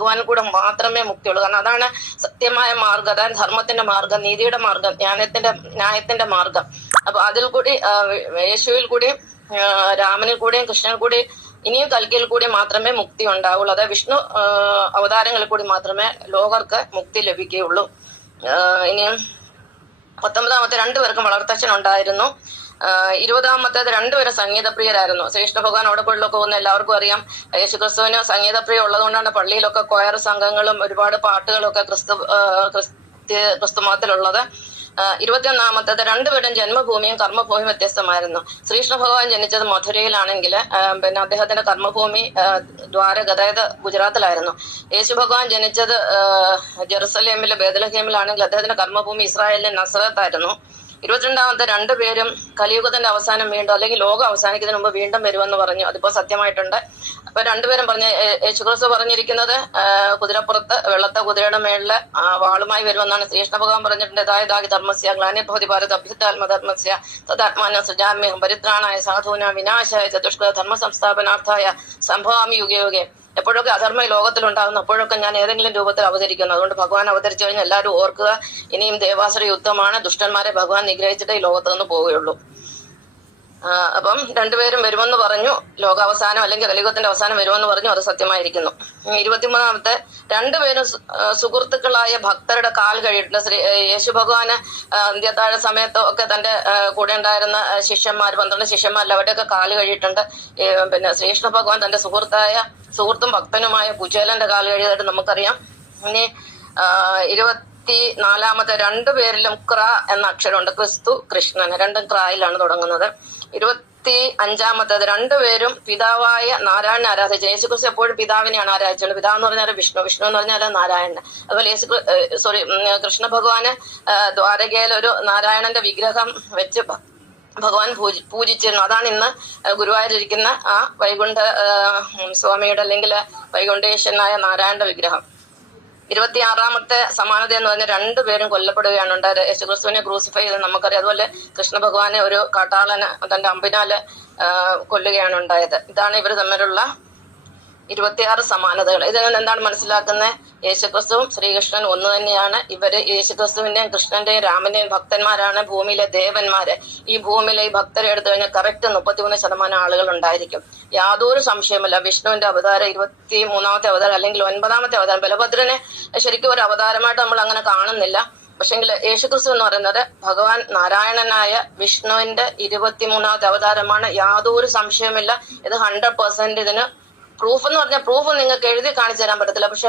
ഭഗവാൻ കൂടെ മാത്രമേ മുക്തിയുള്ളൂ. കാരണം അതാണ് സത്യമായ മാർഗം, അതാണ് ധർമ്മത്തിന്റെ മാർഗം, നീതിയുടെ മാർഗം, ന്യായത്തിന്റെ മാർഗം. അപ്പൊ അതിൽ കൂടി യേശുവിൽ കൂടി രാമനിൽ കൂടിയും കൃഷ്ണനിൽ കൂടി ഇനിയും കൽക്കിയിൽ കൂടി മാത്രമേ മുക്തി ഉണ്ടാവുള്ളൂ. അതായത് വിഷ്ണു അവതാരങ്ങളിൽ കൂടി മാത്രമേ ലോകർക്ക് മുക്തി ലഭിക്കുകയുള്ളൂ. ഇനിയും 19-ാമത്തെ രണ്ടുപേർക്കും വളർത്തച്ഛൻ ഉണ്ടായിരുന്നു. 20-ാമത്തേത് രണ്ടുപേരും സംഗീതപ്രിയരായിരുന്നു. ശ്രീകൃഷ്ണ ഭഗവാൻ അവിടെ പള്ളിയിലൊക്കെ പോകുന്ന എല്ലാവർക്കും അറിയാം. യേശുക്രിസ്തുവിന് സംഗീതപ്രിയം ഉള്ളതുകൊണ്ടാണ് പള്ളിയിലൊക്കെ കൊയർ സംഘങ്ങളും ഒരുപാട് പാട്ടുകളും ഒക്കെ ക്രിസ്തു മതത്തിലുള്ളത്. 21-ാമത്തേത് രണ്ടുപേരും ജന്മഭൂമിയും കർമ്മഭൂമിയും വ്യത്യസ്തമായിരുന്നു. ശ്രീകൃഷ്ണ ഭഗവാൻ ജനിച്ചത് മധുരയിലാണെങ്കിൽ പിന്നെ അദ്ദേഹത്തിന്റെ കർമ്മഭൂമി ദ്വാരക, അതായത് ഗുജറാത്തിലായിരുന്നു. യേശു ഭഗവാൻ ജനിച്ചത് ജെറുസലേമിലെ ബേത്ലഹേമിലാണെങ്കിൽ അദ്ദേഹത്തിന്റെ കർമ്മഭൂമി ഇസ്രായേലിലെ നസറത്തായിരുന്നു. 22-ാമത്തെ രണ്ടുപേരും കലിയുഗത്തിന്റെ അവസാനം വീണ്ടും, അല്ലെങ്കിൽ ലോകം അവസാനിക്കുന്നതിന് മുമ്പ് വീണ്ടും വരുമെന്ന് പറഞ്ഞു. അതിപ്പോ സത്യമായിട്ടുണ്ട്. അപ്പൊ രണ്ടുപേരും യേശുക്രിസ്തു പറഞ്ഞിരിക്കുന്നത് കുതിരപ്പുറത്ത് വെള്ളത്തെ കുതിരയുടെ മേളില് വാളുമായി വരുമെന്നാണ്. ശ്രീകൃഷ്ണ ഭഗവാൻ പറഞ്ഞിട്ടുണ്ട്, യഥാ ധർമ്മസ്യ ഗ്ലാനിർഭവതി ഭാരത അഭ്യുത്ഥാത്മധർമ്മസ്യ തദാത്മാന സൃജാമ്യഹം പരിത്രാണായ സാധൂനാം വിനാശായ ചതുഷ്കൃത ധർമ്മ സംസ്ഥാപനാർത്ഥായ സംഭവാമി യുഗേ യുഗേ. എപ്പോഴൊക്കെ അധർമ്മ ലോകത്തിലുണ്ടാകുന്നു അപ്പോഴൊക്കെ ഞാൻ ഏതെങ്കിലും രൂപത്തിൽ അവതരിക്കുന്നു. അതുകൊണ്ട് ഭഗവാൻ അവതരിച്ചു കഴിഞ്ഞാൽ എല്ലാവരും ഓർക്കുക, ഇനിയും ദേവാസുര യുദ്ധമാണ്, ദുഷ്ടന്മാരെ ഭഗവാൻ നിഗ്രഹിച്ചിട്ടേ ഈ ലോകത്ത് നിന്ന് പോവുകയുള്ളൂ. അപ്പം രണ്ടുപേരും വരുമെന്ന് പറഞ്ഞു. ലോകാവസാനം അല്ലെങ്കിൽ കലിയുഗത്തിന്റെ അവസാനം വരുമെന്ന് പറഞ്ഞു. അത് സത്യമായിരിക്കുന്നു. 23-ാമത്തെ രണ്ടുപേരും സുഹൃത്തുക്കളായ ഭക്തരുടെ കാൽ കഴിയിട്ടുണ്ട്. യേശു ഭഗവാന് അന്ത്യത്താഴ സമയത്തോ ഒക്കെ തന്റെ കൂടെ ഉണ്ടായിരുന്ന 12 ശിഷ്യന്മാരിൽ അവരുടെയൊക്കെ കാല് കഴിയിട്ടുണ്ട്. പിന്നെ ശ്രീകൃഷ്ണ ഭഗവാൻ തന്റെ സുഹൃത്തും ഭക്തനുമായ കുചേലന്റെ കാല് കഴിയതായിട്ട് നമുക്കറിയാം. ഇനി 24-ാമത്തെ രണ്ടുപേരിലും ക്ര എന്ന അക്ഷരമുണ്ട്. ക്രിസ്തു കൃഷ്ണൻ, രണ്ടും ക്രായിലാണ് തുടങ്ങുന്നത്. 25-ാമത്തേത് രണ്ടുപേരും പിതാവായ നാരായണനെ ആരാധിച്ചു. യേശുക്രിസ്തു എപ്പോഴും പിതാവിനെയാണ് ആരാധിച്ചത്. പിതാവ് എന്ന് പറഞ്ഞാൽ വിഷ്ണു എന്ന് പറഞ്ഞാൽ നാരായണൻ. അതുപോലെ കൃഷ്ണ ഭഗവാന് ദ്വാരകയിൽ ഒരു നാരായണന്റെ വിഗ്രഹം വെച്ച് ഭഗവാൻ പൂജിച്ചിരുന്നു. അതാണ് ഇന്ന് ഗുരുവായൂരിരിക്കുന്ന ആ വൈകുണ്ഠ സ്വാമിയുടെ അല്ലെങ്കിൽ വൈകുണ്ഠേശ്വരനായ നാരായണന്റെ വിഗ്രഹം. 26-ാമത്തെ സമാനത എന്ന് പറഞ്ഞാൽ രണ്ടുപേരും കൊല്ലപ്പെടുകയാണ് ഉണ്ടായത്. യേശുക്രിസ്തുവിനെ ക്രൂസിഫൈ ചെയ്ത് നമുക്കറിയാം. അതുപോലെ കൃഷ്ണ ഭഗവാനെ ഒരു കാട്ടാളന് തന്റെ അമ്പിനാല് കൊല്ലുകയാണ് ഉണ്ടായത്. ഇതാണ് ഇവർ തമ്മിലുള്ള 26 സമാനതകൾ. ഇതിൽ നിന്ന് എന്താണ് മനസ്സിലാക്കുന്നത്? യേശുക്രിസ്തുവും ശ്രീകൃഷ്ണൻ ഒന്ന് തന്നെയാണ്. ഇവര് യേശുക്രിസ്തുവിന്റെയും കൃഷ്ണന്റെയും രാമന്റെയും ഭക്തന്മാരാണ്, ഭൂമിയിലെ ദേവന്മാര്. ഈ ഭൂമിയിലെ ഈ ഭക്തരെ എടുത്തു കഴിഞ്ഞാൽ കറക്റ്റ് 33% ആളുകൾ ഉണ്ടായിരിക്കും. യാതൊരു സംശയമില്ല. വിഷ്ണുവിന്റെ അവതാരം 23-ാമത്തെ അവതാരം അല്ലെങ്കിൽ 9-ാമത്തെ അവതാരം. ബലഭദ്രനെ ശരിക്കും ഒരു അവതാരമായിട്ട് നമ്മൾ അങ്ങനെ കാണുന്നില്ല. പക്ഷെങ്കിൽ യേശുക്രിസ്തു എന്ന് പറയുന്നത് ഭഗവാൻ നാരായണനായ വിഷ്ണുവിന്റെ 23-ാമത്തെ അവതാരമാണ്. യാതൊരു സംശയമില്ല. ഇത് 100% ഇതിന് പ്രൂഫ് എന്ന് പറഞ്ഞാൽ പ്രൂഫ് നിങ്ങൾക്ക് എഴുതി കാണിച്ചു തരാൻ പറ്റത്തില്ല. പക്ഷെ